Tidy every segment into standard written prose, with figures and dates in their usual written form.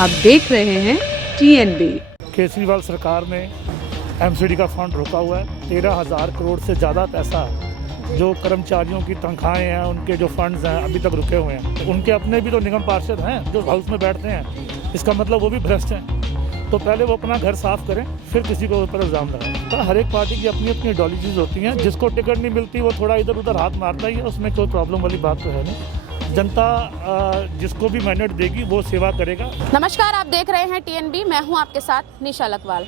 आप देख रहे हैं TNB। केजरीवाल सरकार ने एमसीडी का फंड रोका हुआ है। 13,000 करोड़ से ज़्यादा पैसा जो कर्मचारियों की तनख्वाहें हैं, उनके जो फंड्स हैं अभी तक रुके हुए हैं। उनके अपने भी तो निगम पार्षद हैं जो हाउस में बैठते हैं, इसका मतलब वो भी भ्रष्ट हैं। तो पहले वो अपना घर साफ करें, फिर किसी को ऊपर इल्ज़ाम लगाएं। तो हर एक पार्टी की अपनी अपनी आइडियोलॉजीज होती हैं। जिसको टिकट नहीं मिलती वो थोड़ा इधर उधर हाथ मारता ही है, उसमें कोई प्रॉब्लम वाली बात तो है नहीं। जनता जिसको भी मैंडेट देगी वो सेवा करेगा। नमस्कार, आप देख रहे हैं TNB। मैं हूं आपके साथ निशा लकवाल।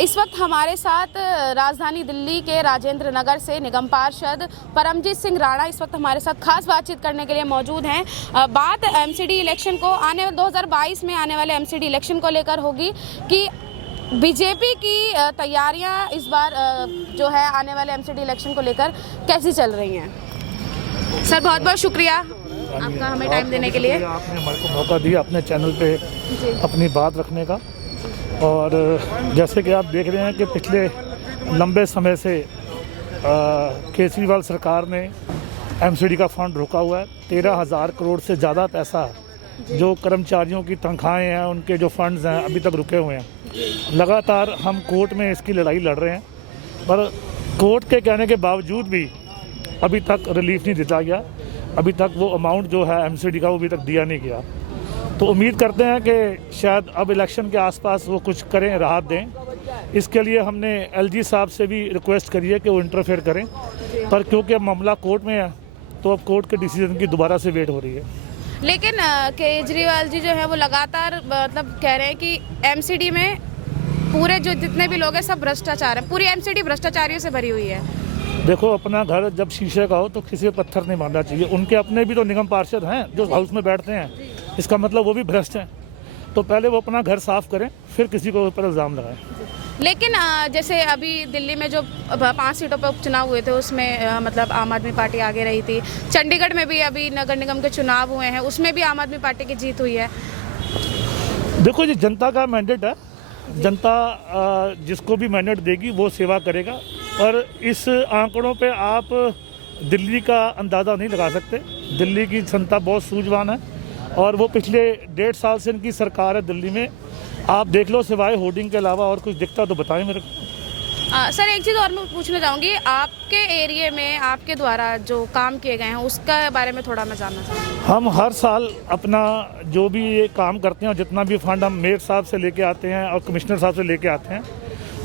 इस वक्त हमारे साथ राजधानी दिल्ली के राजेंद्र नगर से निगम पार्षद परमजीत सिंह राणा इस वक्त हमारे साथ खास बातचीत करने के लिए मौजूद हैं। बात एमसीडी इलेक्शन को 2022 में आने वाले एमसीडी इलेक्शन को लेकर होगी कि बीजेपी की तैयारियां इस बार जो है आने वाले एमसीडी इलेक्शन को लेकर कैसी चल रही हैं। सर, बहुत बहुत शुक्रिया आपका हमें टाइम देने के लिए। आपने हमारे को मौका दिया अपने चैनल पे अपनी बात रखने का। और जैसे कि आप देख रहे हैं कि पिछले लंबे समय से केजरीवाल सरकार ने एमसीडी का फंड रोका हुआ है। 13,000 करोड़ से ज़्यादा पैसा जो कर्मचारियों की तनख्वाहें हैं, उनके जो फंड्स हैं अभी तक रुके हुए हैं। लगातार हम कोर्ट में इसकी लड़ाई लड़ रहे हैं, पर कोर्ट के कहने के बावजूद भी अभी तक रिलीफ नहीं दिया गया। अभी तक वो अमाउंट जो है एमसीडी का वो अभी तक दिया नहीं गया। तो उम्मीद करते हैं कि शायद अब इलेक्शन के आसपास वो कुछ करें, राहत दें। इसके लिए हमने LG साहब से भी रिक्वेस्ट करी है कि वो इंटरफेयर करें, पर क्योंकि अब मामला कोर्ट में है तो अब कोर्ट के डिसीजन की दोबारा से वेट हो रही है। लेकिन केजरीवाल जी जो है वो लगातार मतलब कह रहे हैं कि एमसीडी में पूरे जो जितने भी लोग हैं सब भ्रष्टाचार है, पूरी एमसीडी भ्रष्टाचारियों से भरी हुई है। देखो, अपना घर जब शीशे का हो तो किसी पे पत्थर नहीं मारना चाहिए। उनके अपने भी तो निगम पार्षद हैं जो हाउस में बैठते हैं, इसका मतलब वो भी भ्रष्ट हैं। तो पहले वो अपना घर साफ करें, फिर किसी को ऊपर इल्ज़ाम लगाएं। लेकिन जैसे अभी दिल्ली में जो 5 सीटों पर उपचुनाव हुए थे उसमें मतलब आम आदमी पार्टी आगे रही थी। चंडीगढ़ में भी अभी नगर निगम के चुनाव हुए हैं, उसमें भी आम आदमी पार्टी की जीत हुई है। देखो जी, जनता का मैंडेट है। जनता जिसको भी मैंडेट देगी वो सेवा करेगा। और इस आंकड़ों पे आप दिल्ली का अंदाज़ा नहीं लगा सकते। दिल्ली की जनता बहुत सूझवान है और वो पिछले 1.5 साल से इनकी सरकार है दिल्ली में। आप देख लो, सिवाय होर्डिंग के अलावा और कुछ दिखता तो बताएं मेरे को। सर, एक चीज़ और मैं पूछना चाहूँगी, आपके एरिया में आपके द्वारा जो काम किए गए हैं उसका बारे में थोड़ा मैं जानना चाहूँगी। हम हर साल अपना जो भी ये काम करते हैं और जितना भी फंड हम मेयर साहब से लेके आते हैं और कमिश्नर साहब से लेके आते हैं,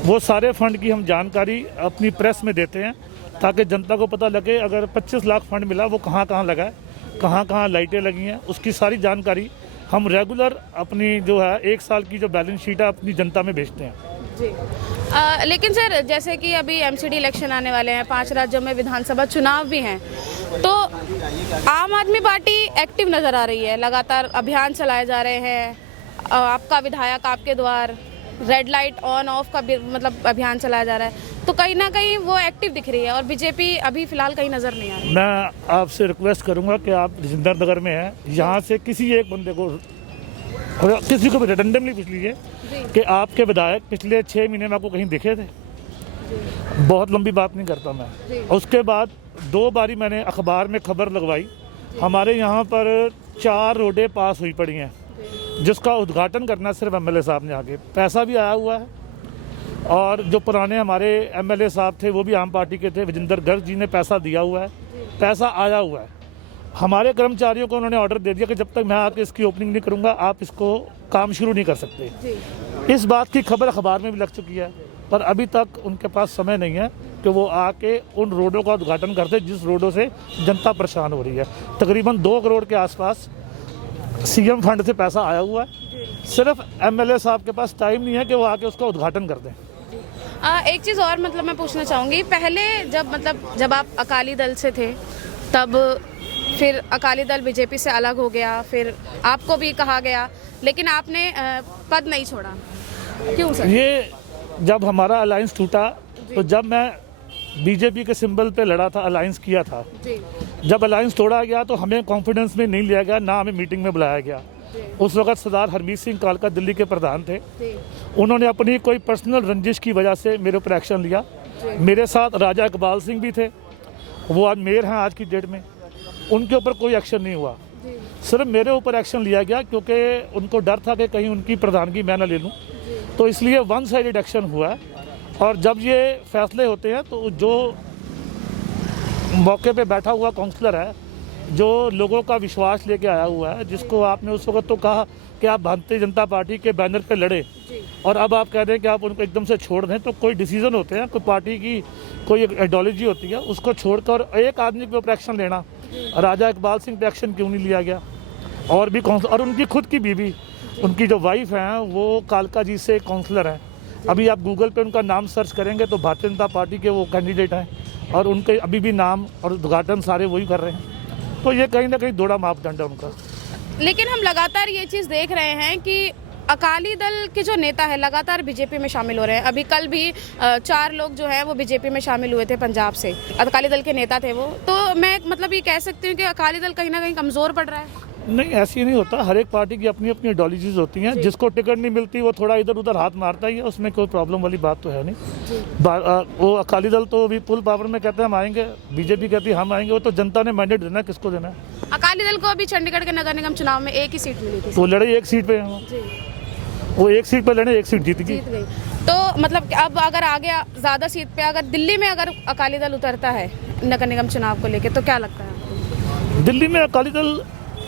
वो सारे फंड की हम जानकारी अपनी प्रेस में देते हैं ताकि जनता को पता लगे अगर 25 लाख फंड मिला वो कहाँ कहाँ लगा है, कहाँ कहाँ लाइटें लगी हैं, उसकी सारी जानकारी हम रेगुलर अपनी जो है 1 साल की जो बैलेंस शीट है अपनी जनता में भेजते हैं। जी। लेकिन सर, जैसे कि अभी एमसीडी इलेक्शन आने वाले हैं, 5 राज्यों में विधानसभा चुनाव भी हैं, तो आम आदमी पार्टी एक्टिव नज़र आ रही है। लगातार अभियान चलाए जा रहे हैं। आपका विधायक आपके द्वार, रेड लाइट ऑन ऑफ का मतलब अभियान चलाया जा रहा है, तो कहीं ना कहीं वो एक्टिव दिख रही है और बीजेपी अभी फिलहाल कहीं नज़र नहीं आ रही। मैं आपसे रिक्वेस्ट करूँगा कि आप राजेंद्र नगर में हैं, यहाँ से किसी एक बंदे को, किसी को भी रेंडमली पूछ लीजिए कि आपके विधायक पिछले 6 महीने में आपको कहीं दिखे थे। बहुत लंबी बात नहीं करता मैं। उसके बाद 2 बारी मैंने अखबार में खबर लगवाई, हमारे यहाँ पर 4 रोडें पास हुई पड़ी हैं जिसका उद्घाटन करना सिर्फ MLA साहब ने आगे। पैसा भी आया हुआ है और जो पुराने हमारे MLA साहब थे वो भी आम पार्टी के थे, विजेंद्र गर्ग जी ने पैसा दिया हुआ है, पैसा आया हुआ है। हमारे कर्मचारियों को उन्होंने ऑर्डर दे दिया कि जब तक मैं आके इसकी ओपनिंग नहीं करूंगा आप इसको काम शुरू नहीं कर सकते। इस बात की खबर अखबार में भी लग चुकी है, पर अभी तक उनके पास समय नहीं है कि वो आके उन रोडों का उद्घाटन करते जिस रोडों से जनता परेशान हो रही है। तकरीबन 2 करोड़ के आसपास CM फंड से पैसा आया हुआ है। सिर्फ MLA साहब के पास टाइम नहीं है कि वो आके उसका उद्घाटन कर दें। एक चीज़ और मतलब मैं पूछना चाहूँगी, पहले जब आप अकाली दल से थे तब फिर अकाली दल बीजेपी से अलग हो गया, फिर आपको भी कहा गया लेकिन आपने पद नहीं छोड़ा, क्यों सर? ये जब हमारा अलायंस टूटा तो जब मैं बीजेपी के सिंबल पे लड़ा था, अलायंस किया था, जब अलायंस तोड़ा गया तो हमें कॉन्फिडेंस में नहीं लिया गया, ना हमें मीटिंग में बुलाया गया। उस वक्त सरदार हरमीत सिंह कालका दिल्ली के प्रधान थे। उन्होंने अपनी कोई पर्सनल रंजिश की वजह से मेरे ऊपर एक्शन लिया। मेरे साथ राजा इकबाल सिंह भी थे, वो आज मेयर हैं आज की डेट में, उनके ऊपर कोई एक्शन नहीं हुआ। सिर्फ मेरे ऊपर एक्शन लिया गया क्योंकि उनको डर था कि कहीं उनकी प्रधानगी मैं ना ले लूँ, तो इसलिए वन साइडेड एक्शन हुआ है। और जब ये फैसले होते हैं तो जो मौके पे बैठा हुआ काउंसलर है, जो लोगों का विश्वास लेके आया हुआ है, जिसको आपने उस वक्त तो कहा कि आप भारतीय जनता पार्टी के बैनर पे लड़े और अब आप कह रहे हैं कि आप उनको एकदम से छोड़ दें, तो कोई डिसीजन होते हैं, कोई पार्टी की कोई आइडियोलॉजी होती है, उसको छोड़कर एक आदमी के ऊपर एक्शन लेना, राजा इकबाल सिंह पे एक्शन क्यों नहीं लिया गया? और भी और उनकी खुद की बीवी, उनकी जो वाइफ हैं वो कालका जी से काउंसलर हैं। अभी आप गूगल पे उनका नाम सर्च करेंगे तो भारतीय जनता पार्टी के वो कैंडिडेट हैं और उनके अभी भी नाम और उद्घाटन सारे वही कर रहे हैं। तो ये कहीं ना कहीं दोहरा मापदंड है उनका। लेकिन हम लगातार ये चीज़ देख रहे हैं कि अकाली दल के जो नेता है लगातार बीजेपी में शामिल हो रहे हैं। अभी कल भी 4 लोग जो है वो बीजेपी में शामिल हुए थे, पंजाब से अकाली दल के नेता थे वो। तो मैं मतलब ये कह सकती हूँ कि अकाली दल कहीं ना कहीं कमज़ोर पड़ रहा है। नहीं, ऐसी नहीं होता। हर एक पार्टी की अपनी अपनी आइडियोलॉजीज होती हैं। जिसको टिकट नहीं मिलती वो थोड़ा इधर उधर हाथ मारता ही है, उसमें कोई प्रॉब्लम वाली बात तो है नहीं। वो अकाली दल तो अभी फुल पावर में कहते हैं हम आएंगे, बीजेपी कहती है हम आएंगे। वो तो जनता ने मैंडेट देना है, किसको देना है। अकाली दल को अभी चंडीगढ़ के नगर निगम चुनाव में एक ही सीट मिली थी। वो लड़े एक सीट पे, वो एक सीट पे लड़े, एक सीट जीत गई। तो मतलब अब अगर आगे ज़्यादा सीट पे अगर दिल्ली में अगर अकाली दल उतरता है नगर निगम चुनाव को लेकर, तो क्या लगता है आपको? दिल्ली में अकाली दल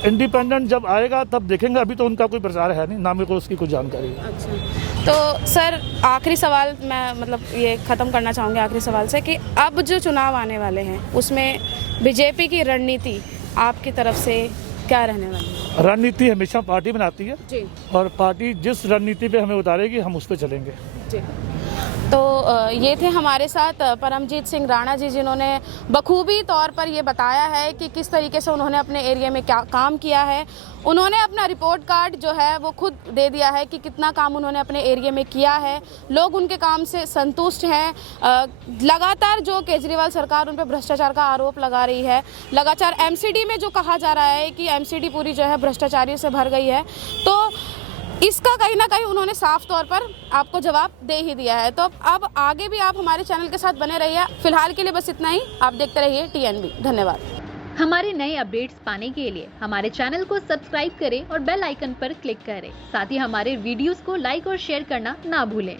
इंडिपेंडेंट जब आएगा तब देखेंगे। अभी तो उनका कोई प्रचार है नहीं, ना मेरे को उसकी कोई जानकारी है। अच्छा, तो सर आखिरी सवाल मैं मतलब ये ख़त्म करना चाहूँगी आखिरी सवाल से कि अब जो चुनाव आने वाले हैं उसमें बीजेपी की रणनीति आपकी तरफ से क्या रहने वाली है? रणनीति हमेशा पार्टी बनाती है जी, और पार्टी जिस रणनीति पे हमें उतारेगी हम उस पर चलेंगे। जी। तो ये थे हमारे साथ परमजीत सिंह राणा जी, जिन्होंने बखूबी तौर पर ये बताया है कि किस तरीके से उन्होंने अपने एरिया में क्या काम किया है। उन्होंने अपना रिपोर्ट कार्ड जो है वो खुद दे दिया है कि कितना काम उन्होंने अपने एरिया में किया है। लोग उनके काम से संतुष्ट हैं। लगातार जो केजरीवाल सरकार उन पर भ्रष्टाचार का आरोप लगा रही है, लगातार एमसीडी में जो कहा जा रहा है कि एमसीडी पूरी जो है भ्रष्टाचारियों से भर गई है, तो इसका कहीं ना कहीं उन्होंने साफ तौर पर आपको जवाब दे ही दिया है। तो अब आगे भी आप हमारे चैनल के साथ बने रहिए। फिलहाल के लिए बस इतना ही। आप देखते रहिए TNB। धन्यवाद। हमारे नए अपडेट्स पाने के लिए हमारे चैनल को सब्सक्राइब करें और बेल आइकन पर क्लिक करें। साथ ही हमारे वीडियोस को लाइक और शेयर करना ना भूलें।